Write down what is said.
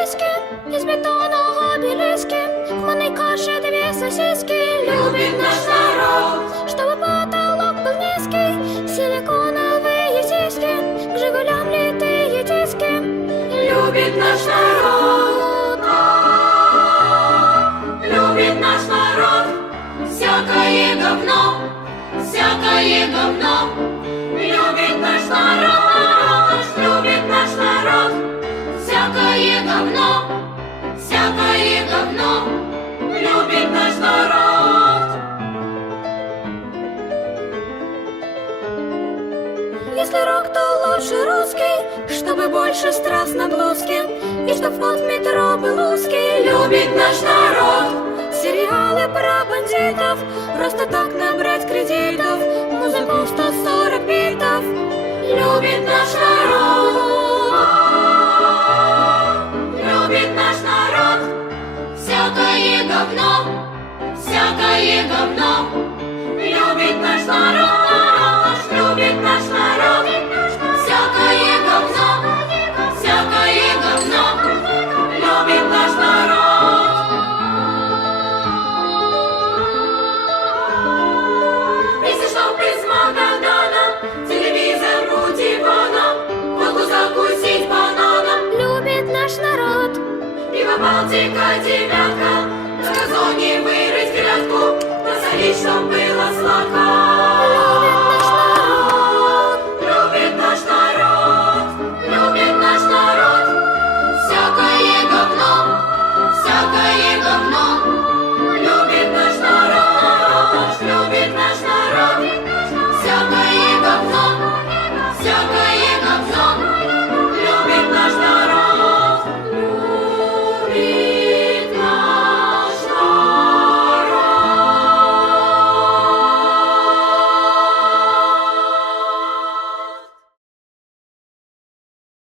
миски, из бетона обелиски, к манной каше две сосиски. Любит наш народ, чтобы потолок был низкий, силиконовые сиськи, к «Жигулям» литые диски. Любит наш народ, любит наш народ, всякое говно, всякое говно. Любит наш народ, любит наш народ, всякое говно, всякое говно. Любит наш народ. Если рок, то лучше русский, чтобы больше страстно блузки, и чтоб вход в метро был узкий. Любит наш народ сериалы про бандитов, просто так набрать кредитов, музыку в 140 битов. Любит наш народ, любит наш народ, всякое говно, всякое говно. Любит наш народ, любит наш народ, всякое говно, всякое говно. Любит наш народ. Если что, из Магадана, телевизор у дивана, водку закусить бананом. Любит наш народ. Пиво Балтика, девятка, на газоне вырыть грядку, насолить, чтоб было сладко.